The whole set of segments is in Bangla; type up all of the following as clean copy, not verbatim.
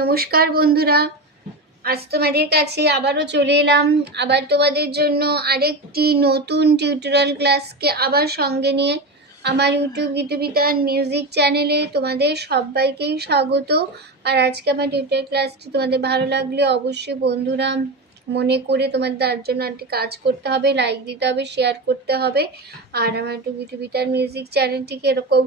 নমস্কার বন্ধুরা, আজ তোমাদের কাছে আবারও চলে এলাম। আবার তোমাদের জন্য আরেকটি নতুন টিউটোরিয়াল ক্লাসকে আবার সঙ্গে নিয়ে আমার ইউটিউব গীতবিতান মিউজিক চ্যানেলে তোমাদের সবাইকেই স্বাগত। আর আজকে আমার টিউটোরিয়াল ক্লাসটি তোমাদের ভালো লাগলে অবশ্যই বন্ধুরা মনে করে তোমাদের তার জন্য একটি কাজ করতে হবে, লাইক দিতে হবে, শেয়ার করতে হবে। আর আমার ইউটিউব গীতবিতান মিউজিক চ্যানেলটিকে এরকম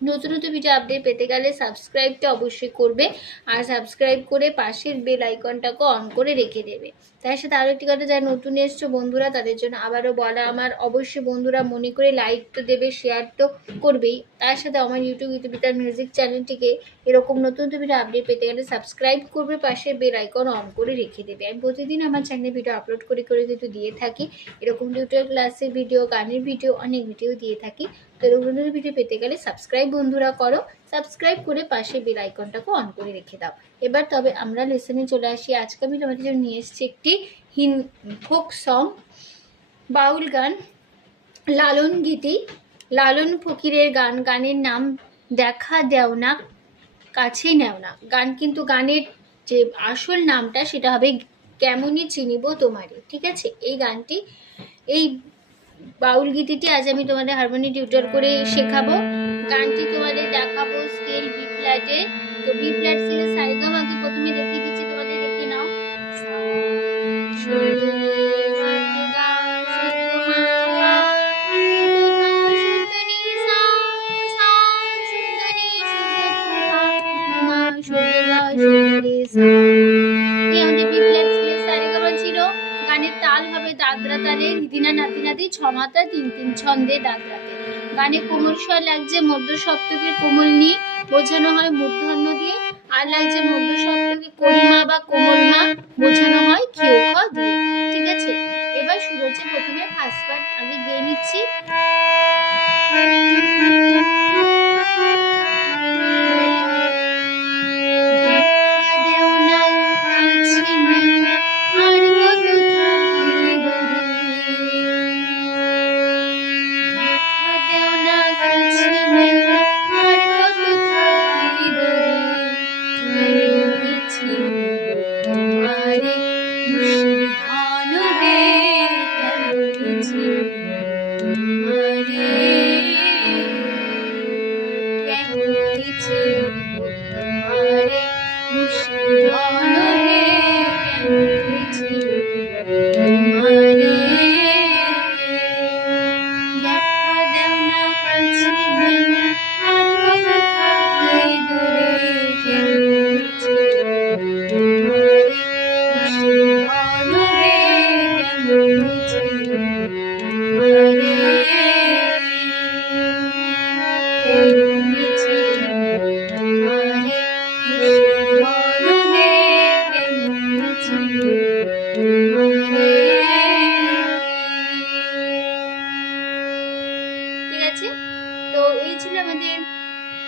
নতুন নতুন ভিডিও আপডেট পেতে গেলে সাবস্ক্রাইবটা অবশ্যই করবে, আর সাবস্ক্রাইব করে পাশের বেল আইকনটাকে অন করে রেখে দেবে। তার সাথে আরও একটি কথা, যারা নতুন এসছো বন্ধুরা তাদের জন্য আবারও বলা, আমার অবশ্যই বন্ধুরা মনে করে লাইক তো দেবে, শেয়ার তো করবেই। তার সাথে আমার ইউটিউব গীতবিতান মিউজিক চ্যানেলটিকে এরকম নতুন নতুন ভিডিও আপডেট পেতে গেলে সাবস্ক্রাইব করবে, পাশের বেল আইকন অন করে রেখে দেবে। আমি প্রতিদিন আমার চ্যানেলে ভিডিও আপলোড করে কিন্তু দিয়ে থাকি, এরকম টিউটোরিয়াল ক্লাসের ভিডিও, গানের ভিডিও, অনেক ভিডিও দিয়ে থাকি। তো এরকম নতুন ভিডিও পেতে গেলে সাবস্ক্রাইব বন্ধুরা করো, সাবস্ক্রাইব করে পাশে বেল আইকনটাকে অন করে রেখে দাও। এবার তবে আমরা লেসনে চলে আসি। আজকে আমি তোমাদের জন্য নিয়ে এসেছি একটি ফোক সং, বাউল গান, লালন গীতি, লালন ফকিরের গান। গানের নাম দেখা দেও না কাছে নেও না। গান কিন্তু গানের যে আসল নামটা সেটা হবে কেমনই চিনিব তোমারে। ঠিক আছে, এই গানটি, এই বাউল গীতিটি আজ আমি তোমাদের হারমোনি টিউটর করে শেখাবো। গানটি তোমাদের দেখাবো স্কেল বি ফ্ল্যাটে। তো বি ফ্ল্যাট স্কেলে সারেগামাকে প্রথমে দেখিয়ে দিচ্ছি, তোমাদের দেখে নাও। গানের তাল হবে দাদরা তালে, দিনা নাতি নাতি ছমাতা তিন তিন ছন্দে দাদরাতে। গানে কোমল স্বর লাগছে মধ্য সপ্তকের কোমল নি, বোঝানো হয় মূর্ধন্য দিয়ে। আর লাগছে মধ্য সপ্তকে করিমা বা কোমল মা, বোঝানো হয় খেউ খ দিয়ে। ঠিক আছে, এবার শুরু হচ্ছে। প্রথমে ফার্স্ট পার্ট আগে গেয়ে নিচ্ছি। তো এই ছিল আমাদের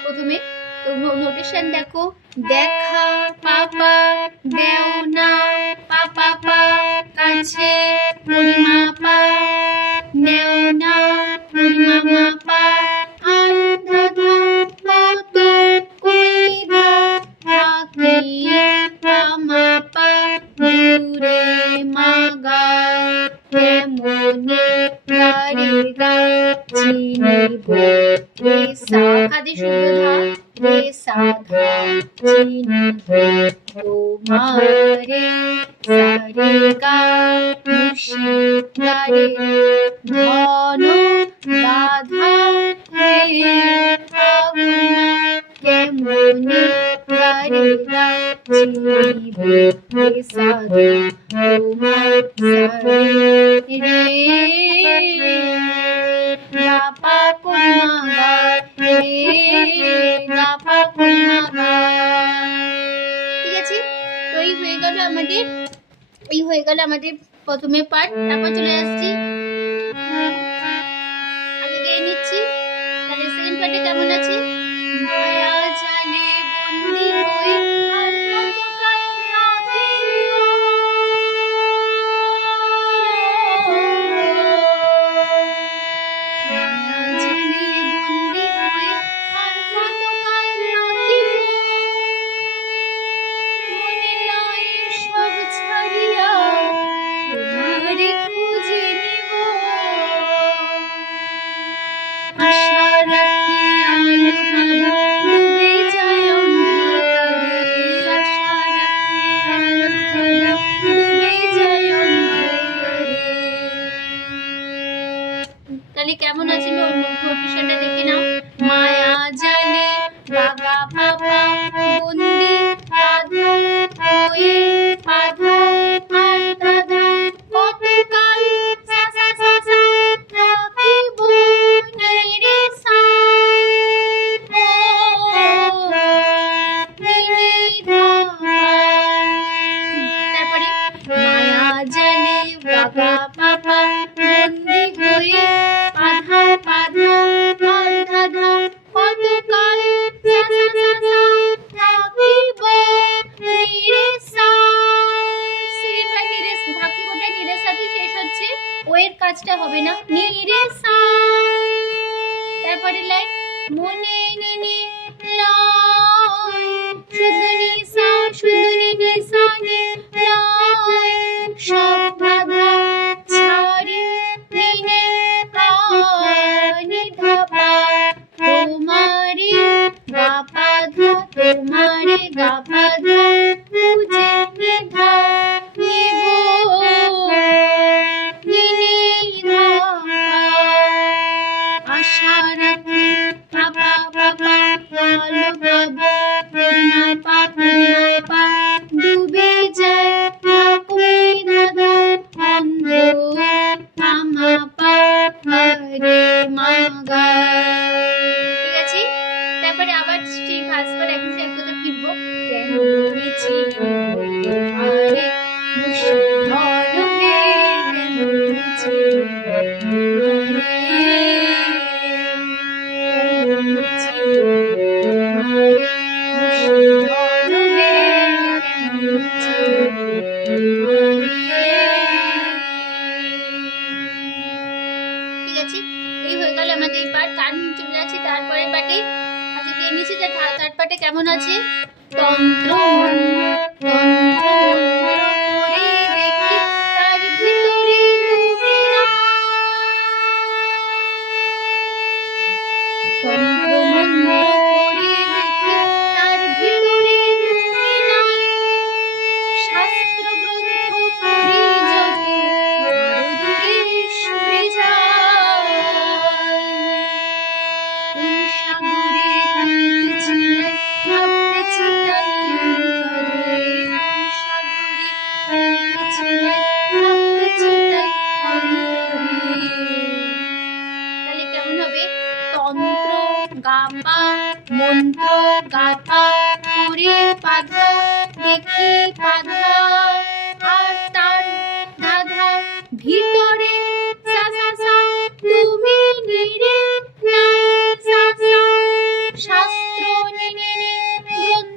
প্রথমে। তো নোটেশন দেখো, দেখা পাপা দেও না, পাপা পা কাছে পরিমা পা, নেও না পরিমা মা পা, আর দাদা কত কইরা থাকি পামা পা, দূরে মাগা কেমনে গারে গা চিনিব, রে সা কাদে শুদ্ধ ধা, রে সা ধা চিনিব তোমারে, সারে গা মুশি গারে ধন বাধা, রে আগুনা কেমনে গারে গা চিনিব, রে সা ধা তোমার সারে রে গা পা পরিমা গা, রে গা পা পরিমা গা। ঠিক আছে, তো এই হয়ে গেল আমাদের প্রথমে পার্ট। তারপর চলে আসছি, আগে গেয়ে নিচ্ছি। তাহলে সেকেন্ড পার্টে কেমন আছে? মায়া জালে বন্দি হয়ে আর কতকাল থাকিব, মায়া জালে বন্দি হয়ে আর কতকাল থাকিব, কেমন আছে নোটেশনটা দেখে নাও। মায়া জালে বাবা পাপা বন্দি বাধা হয়ে বাধা আর দাদা কতকাল সা সা সা সা থাকিব নিরে সা তারপরে মায়া জালে বাবা পাপা বন্দি হয়ে বাধা বাধা আর দাদা কতকাল সা সা সা সা থাকিব নিরে সা। সেকেন্ড বার নিরে থাকিবটা নিরে সাথে শেষ হচ্ছে, ও এর কাজটা হবে না, নিরে সা। তারপরে লাইন মনে নিনে লয় শুধু নিসা শুধু নিনে সানে লয় সব বাধা ছাড়ে নিনে নিধা পা তোমারে গাপা ধা তোমারে গাপা ধা বুঝে নিধা নিব নিনে ধা আশা রাখি পাপা পাপা ভালো পাবো না পাপা পা ডুবে যায় ঠাকুরে দাদা অন্ধ আমা পা রে মাগা। ঠিক আছে, তারপরে আবার সেই ভাস্কর একই সাইড করতে ফিরবো। কেমন ছিল আরে মুশকিল হে কেমন ছিল ঠিক আছে, এই হয়ে গেল আমাদের এই পার্ট। গান চলে যাচ্ছে তারপরে পার্টে। আচ্ছা কে নিচে যে থার্ড পার্টে কেমন আছে? তন্ত্র তন্ত্র করে দেখি তার ভিতরে তুমি না। তন্ত্র মন্ত্র করে দেখি তার ভিতরে তুমি না। শাস্ত্র গ্রন্থ পড়ি যত আরো দূরে সরে যায়। কোন সাগরে কাঁদতেছি নাই ভাবতেছি তাই অন্তরে। কোন সাগরে কাঁদতেছি নাই ভাবতেছি তাই অন্তরে। তাহলে কেমন হবে? তন্ত্র গাপা মন্ত্র গাপা করে বাধা দেখি বাধা আর তার দাধা ভিতরে সা সা সা তুমি নিরে না সা সা শাস্ত্র নিনে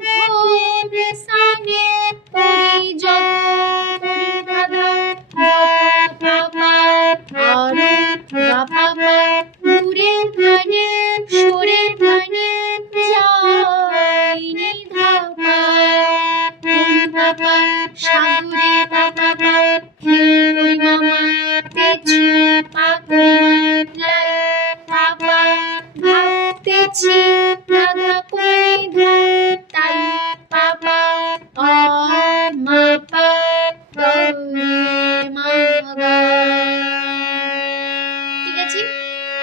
গ্রন্থ সানে পড়ি যত পড়ি দাদা যত পাপা আর গাপা দূরে ধানে সরে ধানে যাইনি ধাপা কোন পাপা সাগরে পাপা খেলই মামা পেছু পাকড়ি লাই পাপা ভাবতেছি রাধা কই ধা তাই পাপা মাপা গৌরে মাগা। ঠিক আছে,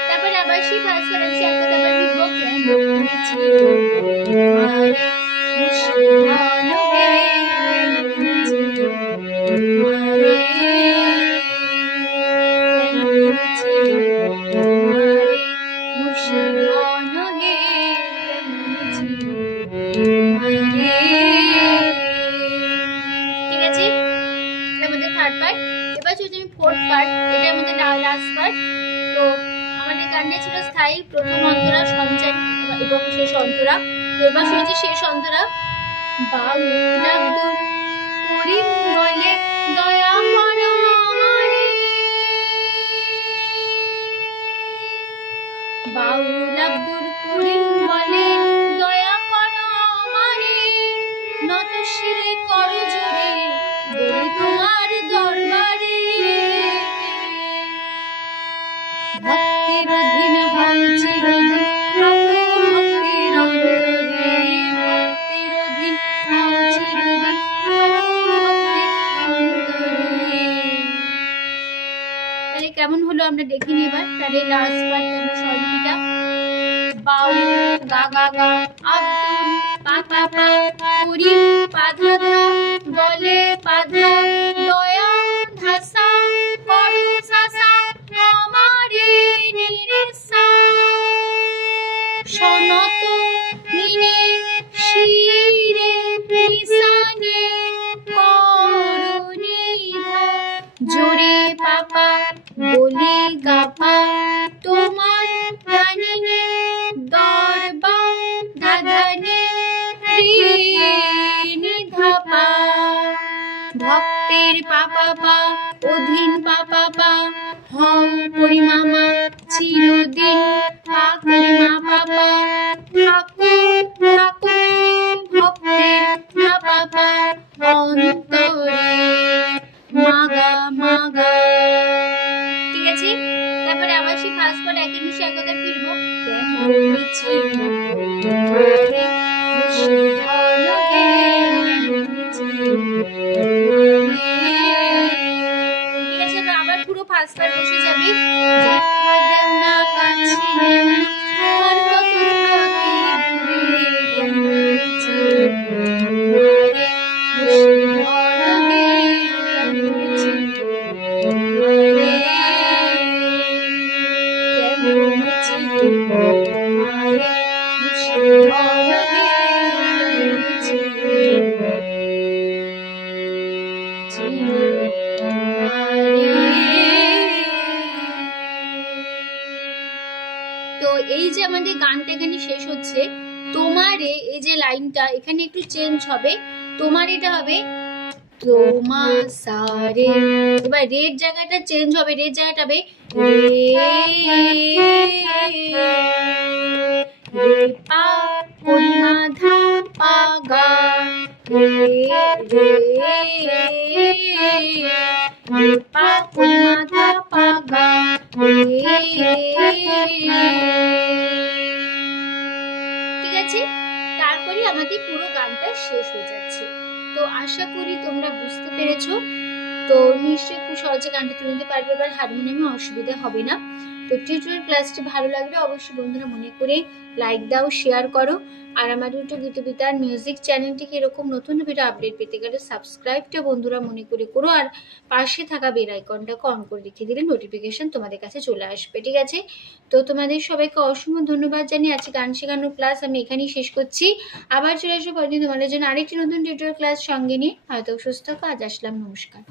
তারপরে আবার সেই ভাস্কর আছে একটা আবার ফিরবো। কেমন ছিল আরে মুশকিল হে কেমন ছিল আরে কেমন ছিল আরে মুশকিল হে কেমন ছিল আরে। ঠিক আছে, আমাদের থার্ড পার্ট। এবার চলছে আমি ফোর্থ পার্ট, এটার মধ্যে লাস্ট পার্ট। তো আমাদের গানটা ছিল স্থায়ী, প্রথম অন্তরা সঞ্চারী এবং শেষ অন্তরা। তো এবার শুনেছি শেষ অন্তরা। বাউল আব্দুল করিম বলে দয়া করো আমারে। বাউল আব্দুল করিম বলে দয়া করো আমারে। নত শিরে করো জোরে বলি তোমার দরবারে। ভক্তির অধীন হও চিরদিন থাকো ভক্তির অন্তরে। ভক্তির অধীন হও চিরদিন থাকো ভক্তির অন্তরে। তাহলে কেমন হলো আমরা দেখিনি এবার। তারে লাস্ট বার তেমন স্বরটিটা বাউ গা গা গা আব্দুল পা পা পা করিম পা ধা ধা বলে পা ধা দয়া ধাসা করো সা সা আমারে নিরে সা সনত নিনে শিরে নিসানে করুণী জোরে পাপা বলি গাপা তোমার ধানিনে দরবা ধাধানে রে ধাপা ভক্তের পাপা পা অধীন পাপা পা হও পরিমামা চিরদিন পা করিমা পাপা ঠাকুর ঠাকুর ভক্তের পাপা পা অন্তরে মাগা মাগা। ঠিক আছে, তারপরে আবার সেই ফার্স্ট পার্ট একই নিশে একদা ফিরবো। ঠিক আছে, আবার পুরো ফার্স্ট পার্ট বসে যাবে। তো এই যে আমাদের গানটা এখানে শেষ হচ্ছে। তোমারে এই যে লাইনটা এখানে একটু চেঞ্জ হবে, তোমার এটা হবে তোমা সারে, এবার রেড জায়গাটা চেঞ্জ হবে, রেড জায়গাটা হবে রে পা পরিমা ধা পা গা রে পা পরিমা ধা পা গা ঠিক আছে, তারপরে আমাদের পুরো গানটা শেষ হয়ে যাচ্ছে। তো আশা করি তোমরা বুঝতে পেরেছো। তো নিশ্চয়ই খুব সহজে গানটা তুলে নিতে পারবে, এবার হারমোনিয়ামে অসুবিধা হবে না। তো টিউটোরিয়াল ক্লাসটি ভালো লাগলে অবশ্যই বন্ধুরা মনে করে লাইক দাও, শেয়ার করো। আর আমার ইউটিউব গীতবিতান মিউজিক চ্যানেলটিকে এরকম নতুন ভিডিও আপডেট পেতে গেলে সাবস্ক্রাইবটা বন্ধুরা মনে করে করো, আর পাশে থাকা বেল আইকনটাকে অন করে রেখে দিলে নোটিফিকেশন তোমাদের কাছে চলে আসবে। ঠিক আছে, তো তোমাদের সবাইকে অসংখ্য ধন্যবাদ জানিয়ে আজকে গান শেখানোর ক্লাস আমি এখানেই শেষ করছি। আবার চলে আসবো পরদিন তোমাদের জন্য আরেকটি নতুন টিউটোরিয়াল ক্লাস সঙ্গে নিয়ে। হয়তো সুস্থ থাকো, আজ আসলাম, নমস্কার।